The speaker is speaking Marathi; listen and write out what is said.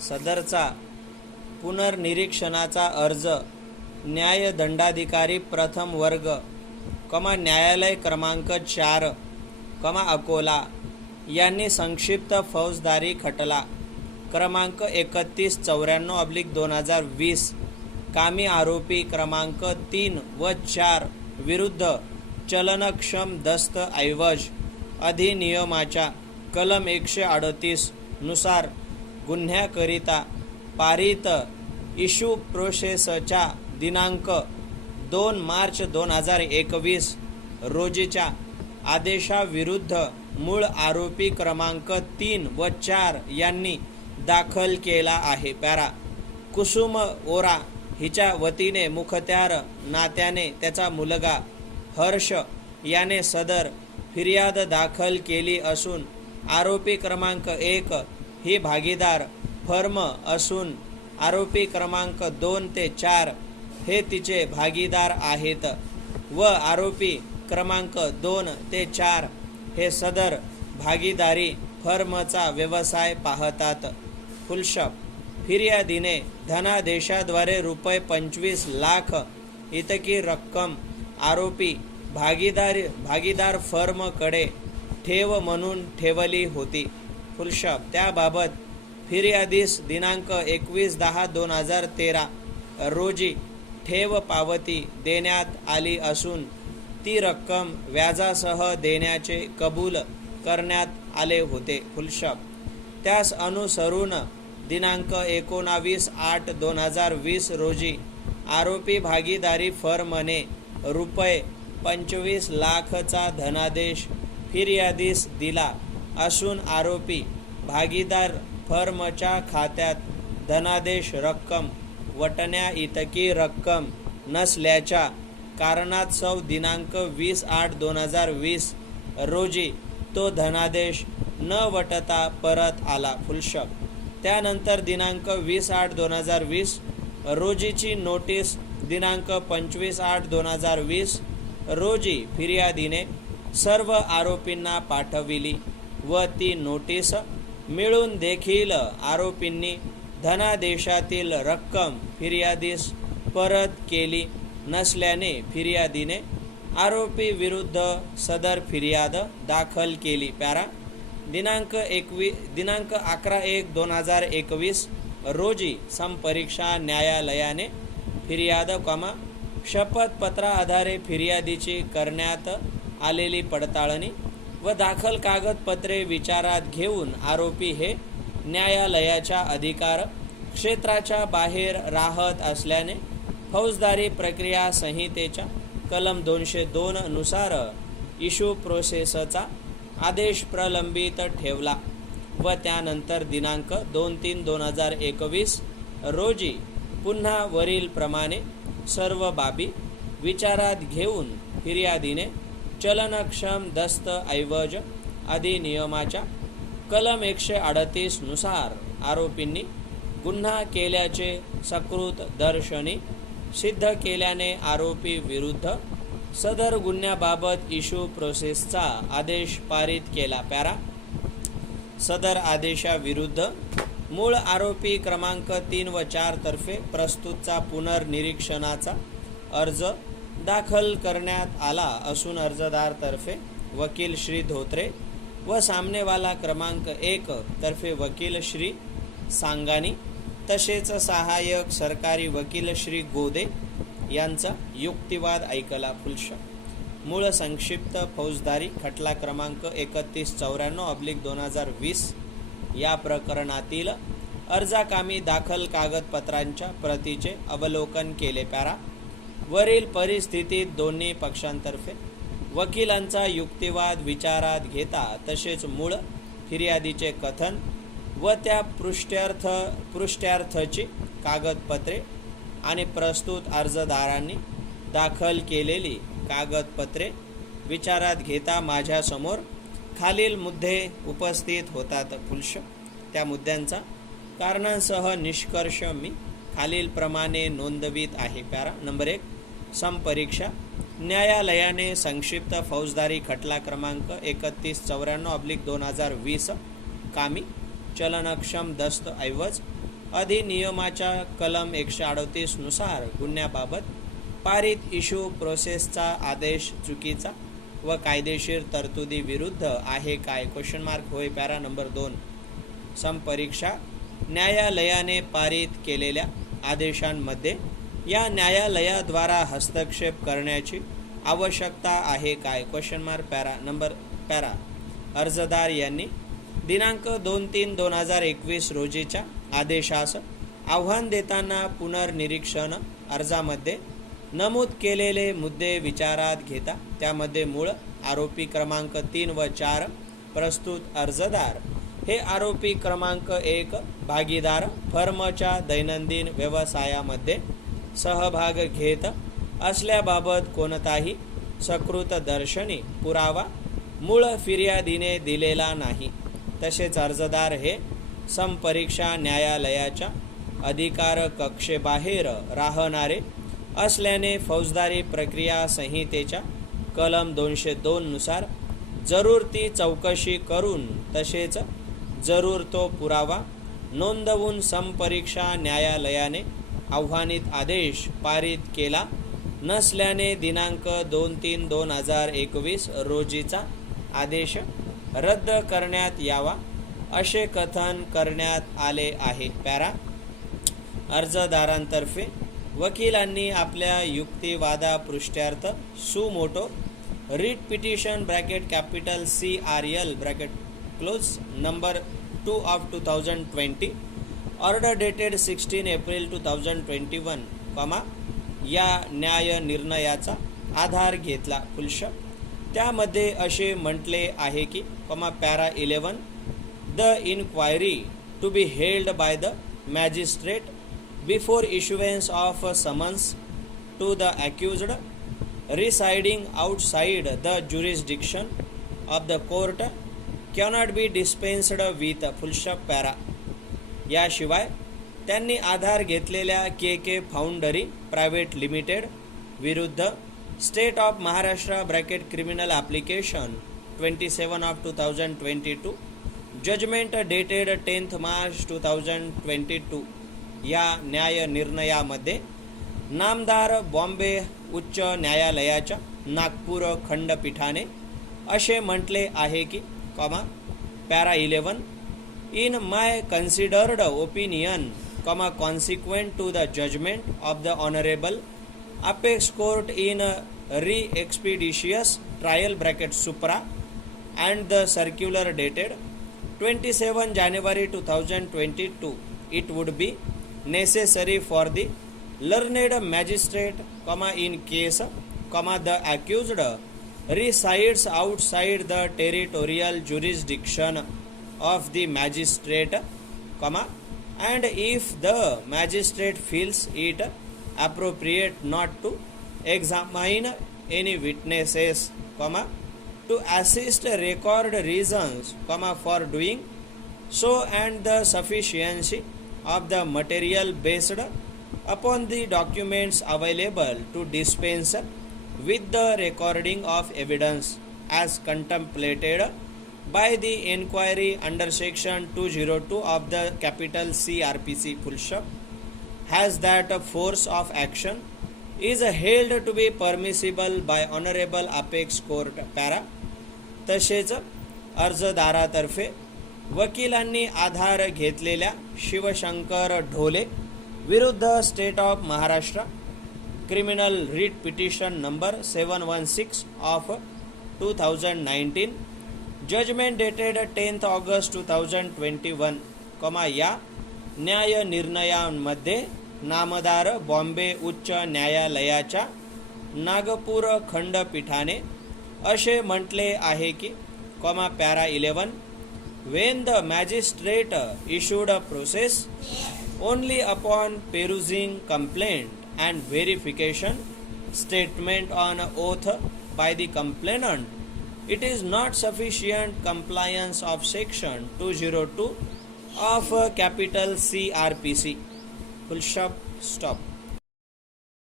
सदरचा पुनर्निरीक्षणाचा अर्ज न्यायदंडाधिकारी प्रथम वर्ग न्यायालय क्रमांक 4 अकोला यांनी संक्षिप्त फौजदारी खटला क्रमांक 3194/2020 कामी आरोपी क्रमांक 3 व 4 विरुद्ध चलनक्षम दस्तऐवज अधिनियमाच्या कलम 138 नुसार गुन्ह्याकरिता पारित इशू प्रोसेसच्या दिनांक 2 मार्च 2021 रोजीच्या आदेशाविरुद्ध मूळ आरोपी क्रमांक 3 व 4 यांनी दाखल केला आहे. पॅरा कुसुम ओरा हिच्या वतीने मुखत्यार नात्याने त्याचा मुलगा हर्ष याने सदर फिर्याद दाखल केली असून आरोपी क्रमांक 1 ही भागीदार फर्म असून आरोपी क्रमांक 2 ते 4 हे तिचे भागीदार आहेत व आरोपी क्रमांक 2 ते 4 हे सदर भागीदारी फर्मचा व्यवसाय पाहतात. फुलशप फिर्यादीने धनादेशाद्वारे रुपये 25 लाख इतकी रक्कम आरोपी भागीदार फर्मकडे ठेव म्हणून ठेवली होती. फुलशप त्याबाबत फिर्यादीस दिनांक 21/10/2013 रोजी ठेव पावती देण्यात आली असून ती रक्कम व्याजासह देण्याचे कबूल करण्यात आले होते. फुलशप त्यास अनुसरून दिनांक 19/8/2020 रोजी आरोपी भागीदारी फर्मने रुपये 25 लाखचा धनादेश फिर्यादीस दिला असून आरोपी भागीदार फर्मच्या खात्यात धनादेश रक्कम वटण्या इतकी रक्कम नसल्याच्या कारणास्तव दिनांक 20/8/2020 रोजी तो धनादेश न वटता परत आला. फुलशप त्यानंतर दिनांक 20/8/2020 रोजीची नोटीस दिनांक 25/8/2020 रोजी फिर्यादीने सर्व आरोपींना पाठविली व ती नोटीस मिळून देखील आरोपींनी धनादेशातील रक्कम फिर्यादीस परत केली नसल्याने फिर्यादीने आरोपी विरुद्ध सदर फिर्याद दाखल केली. पॅरा दिनांक 11/1/2021 रोजी संपरीक्षा न्यायालयाने फिर्याद शपथपत्राआधारे फिर्यादीची करण्यात आलेली पडताळणी व दाखल कागदपत्रे विचारात घेऊन आरोपी हे न्यायालयाच्या अधिकार क्षेत्राच्या बाहेर राहत असल्याने फौजदारी प्रक्रिया संहितेच्या कलम 202 नुसार इशू प्रोसेसचा आदेश प्रलंबित ठेवला व त्यानंतर दिनांक 2/3/2021 रोजी पुन्हा वरील प्रमाणे सर्व बाबी विचारात घेऊन फिर्यादीने चलनक्षम दस्तऐवज अधिनियमाच्या कलम 138 नुसार आरोपींनी गुन्हा केल्याचे सकृत दर्शनी सिद्ध केल्याने आरोपी विरुद्ध सदर गुन्ह्याबाबत इशू प्रोसेसचा आदेश पारित केला. पॅरा सदर आदेशाविरुद्ध मूळ आरोपी क्रमांक 3 व 4 तर्फे प्रस्तुतचा पुनर्निरीक्षणाचा अर्ज दाखल करण्यात आला असून अर्जदार तर्फे वकील श्री धोत्रे व सामनेवाला क्रमांक 1 तर्फे वकील श्री सांगानी तसेच सहाय्यक सरकारी वकील श्री गोदे यांचा युक्तिवाद ऐकला. फुलशप मूळ संक्षिप्त फौजदारी खटला क्रमांक 3194/2020 या प्रकरणातील अर्जाकामी दाखल कागदपत्रांच्या प्रतीचे अवलोकन केले. पॅरा वरील परिस्थितीत दोन्ही पक्षांतर्फे वकिलांचा युक्तिवाद विचारात घेता तसेच मूळ फिर्यादीचे कथन व त्या पृष्ठार्थची कागदपत्रे आणि प्रस्तुत अर्जदारांनी दाखल केलेली कागदपत्रे विचारात घेता माझ्यासमोर खालील मुद्दे उपस्थित होतात. फुलशप त्या मुद्द्यांचा कारणांसह निष्कर्ष मी खालीलप्रमाणे नोंदवित आहे. पॅरा नंबर 1 संपरीक्षा न्यायालयाने संक्षिप्त फौजदारी खटला क्रमांक 3194/2020 कामी चलनक्षम दस्तऐवज अधिनियमाच्या कलम 138 नुसार गुन्ह्याबाबत पारित इशू प्रोसेसचा आदेश चुकीचा व कायदेशीर तरतुदी विरुद्ध आहे काय? Question mark. होय. Para number 2. संपरीक्षा न्यायालयाने पारित केलेल्या आदेशांमध्ये या न्यायालयाद्वारा हस्तक्षेप करण्याची आवश्यकता आहे काय? Question mark. पॅरा अर्जदार यांनी दिनांक 2/3/2021 रोजीच्या आदेशास आव्हान देताना पुनर्निरीक्षण अर्जामध्ये नमूद केलेले मुद्दे विचारात घेता त्यामध्ये मूळ आरोपी क्रमांक 3 व 4 प्रस्तुत अर्जदार हे आरोपी क्रमांक 1 भागीदार फर्मच्या दैनंदिन व्यवसायामध्ये सहभाग घेत असल्याबाबत कोणताही सकृतदर्शनी पुरावा मूळ फिर्यादीने दिलेला नाही. तसेच अर्जदार हे संपरीक्षा न्यायालयाच्या अधिकार कक्षेबाहेर राहणारे असल्याने फौजदारी प्रक्रिया संहितेच्या कलम 202 नुसार जरूर ती चौकशी करून तसेच जरूर तो पुरावा नोंदवून संपरीक्षा न्यायालयाने आव्हानित आदेश पारित केला नसल्याने दिनांक 2/3/2021 रोजीचा आदेश रद्द करण्यात यावा असे कथन करण्यात आले आहे. पॅरा अर्जदारांतर्फे वकिलांनी आपल्या युक्तिवादापृष्ट्यार्थ suo motu writ petition capital CRL number 2 of 2020 order dated 16 April 2021 या न्याय निर्णयाचा आधार घेतला. त्यामध्ये असे म्हटले आहे की para 11 the inquiry to be held by the magistrate before issuance of summons to the accused residing outside the jurisdiction of the court cannot be dispensed with. Para याशिवाय त्यांनी आधार घेतलेल्या KK फाउंडरी प्रायव्हेट लिमिटेड विरुद्ध state of Maharashtra criminal application 27 of 2022 judgement dated 10th March 2022 या न्याय निर्णयामध्ये नामदार बॉम्बे उच्च न्यायालयाच्या नागपूर खंडपीठाने असे म्हटले आहे की para 11 in my considered opinion consequent to the judgment of the honourable apex court in re expeditious trial supra and the circular dated 27 January 2022 it would be necessary for the learned magistrate in case the accused resides outside the territorial jurisdiction of the magistrate and if the magistrate feels it appropriate not to examine any witnesses to assist record reasons for doing so and the sufficiency of the material based upon the documents available to dispense with the recording of evidence as contemplated by the inquiry under section 202 of the capital CRPC has that force of action is held to be permissible by honorable apex court. Para तसेच अर्जदारातर्फे वकिलांनी आधार घेतलेल्या शिवशंकर ढोले विरुद्ध state of Maharashtra criminal writ petition number 716 of 2019 judgement dated 10th August 2021 या न्याय निर्णयांमध्ये नामदार बॉम्बे उच्च न्यायालयाच्या नागपूर खंडपीठाने असे म्हटले आहे की para 11 when the magistrate issued a process only upon perusing complaint and verification statement on oath by the complainant it is not sufficient compliance of section 202 of capital CRPC. Stop.